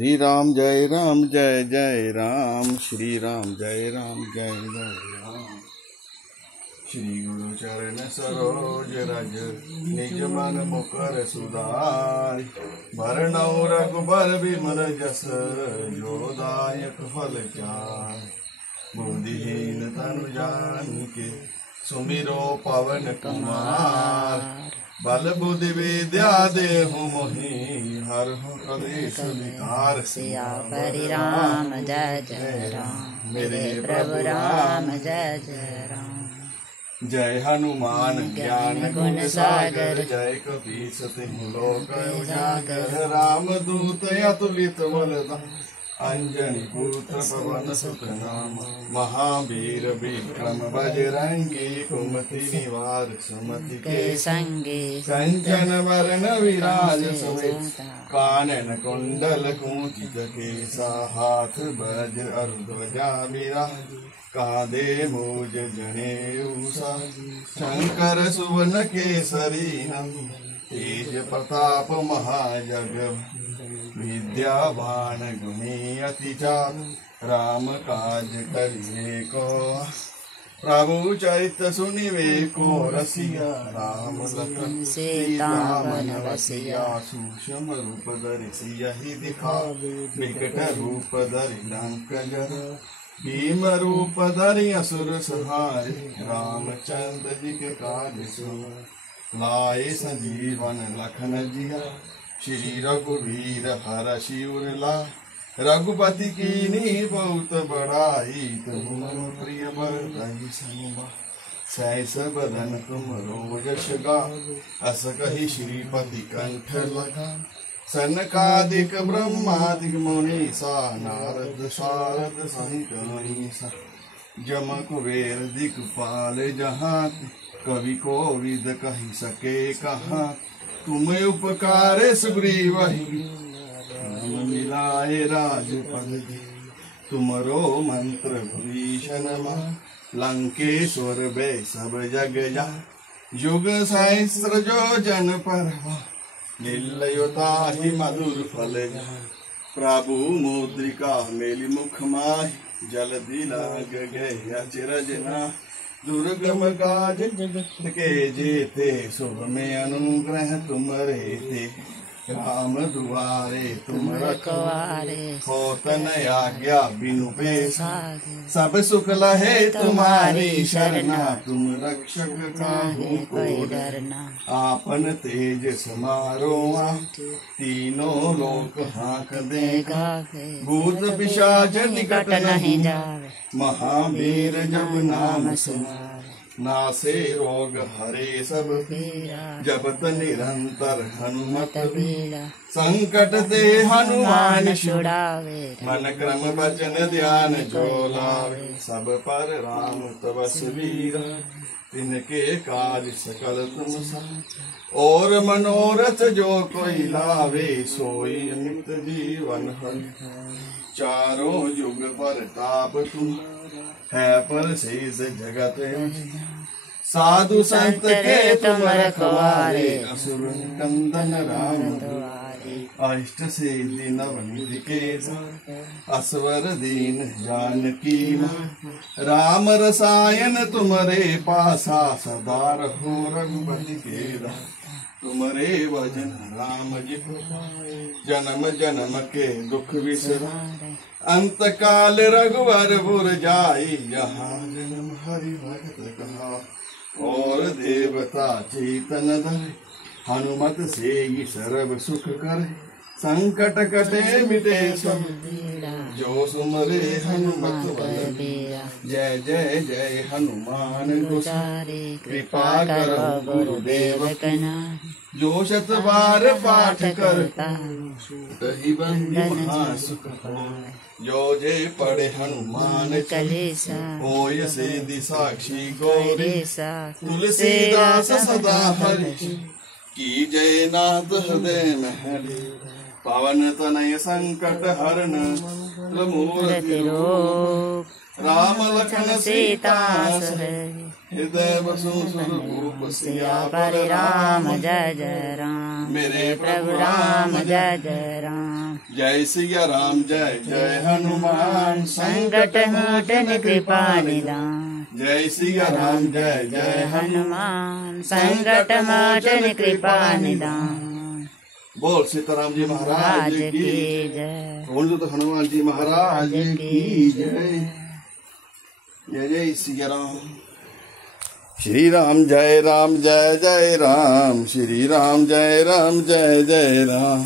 श्री राम जय जय राम, श्री राम जय जय राम। श्री गुरु चरण सरोज रज, निज मन मुकर सुधारि। भरनौ रघुबर बिमल जस, जो दायक फल चारि। बुद्धिहीन तनु जानिके, सुमिरो पवन कुमार। बल बुद्धि विद्या देहु मोहि, हरहु कलेश विकार। सियापति राम जय जय राम, मेरे प्रभु राम जय जय राम। जय हनुमान ज्ञान गुण सागर, जय कपीस तिहु लोक उजागर। राम दूत अतुलित बल, अंजनी पुत्र पवन सुत नाम। महावीर विक्रम बजरंगी, कुमति निवार सुमति के संगे। कंचन वरण विराज सुवेश, कानन कुंडल कुंचित केसा। हाथ वज अरुध्वजा विराज, कांधे मूज जनेऊ साज। शंकर सुवन केसरी नंदन, तेज प्रताप महाजगवंदन। विद्यावान गुणी अति चातुर, राम काज करिए को। प्रभु चरित्र सुनिवे को रसिया, राम लखन सीता मन बसिया। सूक्ष्म रूप धरि सियहि दिखावे, विकट रूप धरि लंक जरावे। भीम रूप धरि असुर संहारे, रामचंद्र जी के काज सुनाए। लाए संजीवन लखन जिया, श्री रघुवीर हर शिवर लाए। रघुपति कीन्ही बहुत बड़ाई, तुम मम प्रिय भरतहि सम। सहस बदन तुमरो यश गावें, अस कहि श्रीपति कंठ लगावें। सनकादिक ब्रह्मादिक मुनीसा, नारद सारद सहित अहीसा। जम कुबेर दिक्पाल जहांते, कवि कोविद कहि सके कहाँ। तुम उपकार सुग्रीवहि, राम मिलाए राजपद दे। तुमरो मंत्र भीषण मान, लंकेश्वर बै सब जग जान। युग सहस्र जो जन पर, निलयो ताहि मधुर फल जान। प्रभु मुद्रिका मेलि मुख माहि, जलधि लाग गए अचरज नाहि। दुर्गम काज जगत के जेते, शुभ में अनुग्रह तुम्हारे थे। राम दुआरे तुम रखवारे, होत न आज्ञा बिनु पैसारे। सब सुख लहे तुम्हारी शरणा, तुम रक्षक काहू को डरना। आपन तेज समारो आके, तीनों लोक हाँक देगा। भूत पिशाच निकट नहीं जावे, महावीर जब नाम सुनावे। नासे रोग हरे सब पीरा, जपत निरंतर हनुमत बीरा। संकट ते हनुमान छुड़ावे, मन क्रम वचन ध्यान जो लावे। सब पर राम तपस्वीरा, तिनके काज सकल तुम साथ। और मनोरथ जो कोई लावे, सोई अमित जीवन हरि। चारों युग पर ताप तुम, है पर शेष जगत। साधु संत के तुम रखवारे, असुर कंदन राम दुआरे। अष्ट सिद्धि नवनिधि के, असवर दीन जानकी मां। राम रसायन तुमरे पासा, सदा रहो रघुपति के दास। तुमरे भजन राम जी को पाए, जन्म जन्म के दुख बिसराए। अंत काल रघुवर पुर जाई, यहाँ जन्म हरि भक्त कहा। और देवता चेतन धरे, हनुमत से सर्व सुख करे। संकट कटे मिटे सब पीड़ा, जो सुमरे हनुमत बलबीरा। जय जय जय हनुमान गोसारे, कृपा करो गुरुदेव कनारी। जो शत बार पाठ करता, तहि बंधु महासुख होय। जो जे पढ़े हनुमान चालीसा, होय सिद्धि साक्षी गौरीसा। तुलसीदास सदा हरि, की जय नाथ हृदय में हरि। पवन तनय संकट हरण, मूर्ति रूप। राम लखन सीता सहित, हृदय बसो स्वरूप सियावर राम जय जय राम मेरे प्रभु राम जय जय राम। जय सिया राम जय जय हनुमान संकट मोचन कृपा निदान। जय सिया राम जय जय हनुमान संकट मोचन कृपा निदान। बोल सीताराम जी महाराज राज की की जय। बोल जो तो हनुमान जी महाराज की जय। जय जय सिया राम। श्री राम जय जय राम। श्री राम जय जय राम।